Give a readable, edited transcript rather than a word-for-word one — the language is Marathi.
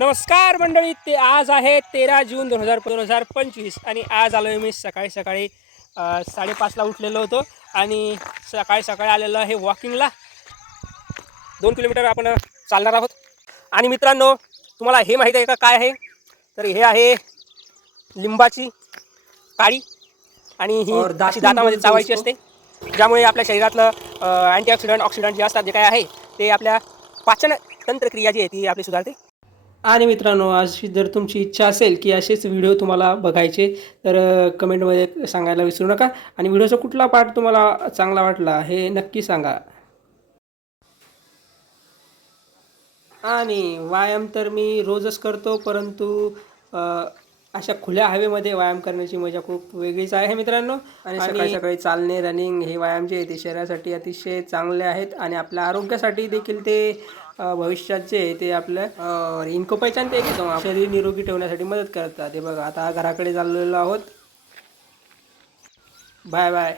नमस्कार मंडळी, ते आज आहे 13 जून 2025 आणि आज आलो आहे मी सकाळी 5:30ला उठलेलो होतो आणि सकाळी आलेलो आहे वॉकिंगला. 2 किलोमीटर आपण चालणार आहोत. आणि मित्रांनो, तुम्हाला हे माहीत आहे का काय आहे? तर हे आहे लिंबाची काळी आणि ही अशी दातामध्ये चावायची असते, ज्यामुळे आपल्या शरीरातलं ऑक्सिडंट जे असतात, जे काय आहे ते आपल्या पाचन तंत्रक्रिया जी आहे ती आपली सुधारते. आणि मित्रांनो, अशी जर तुमची इच्छा असेल की असेच व्हिडिओ तुम्हाला बघायचे तर कमेंटमध्ये सांगायला विसरू नका. आणि व्हिडिओचा कुठला पार्ट तुम्हाला चांगला वाटला हे नक्की सांगा. आणि व्यायाम तर मी रोजच करतो, परंतु अशा खुल्या हवेमध्ये व्यायाम करण्याची मजा खूप वेगळीच आहे मित्रांनो. आणि सकाळी चालणे, रनिंग हे व्यायाम जे आहे ते शरीरासाठी अतिशय चांगले आहेत आणि आपल्या आरोग्यासाठी देखील ते भविष्यात जे आहे ते आपल्या इनको पहिचान ते शरीर निरोगी ठेवण्यासाठी मदत करतात. हे बघा, आता घराकडे चाललेलो आहोत. Bye bye.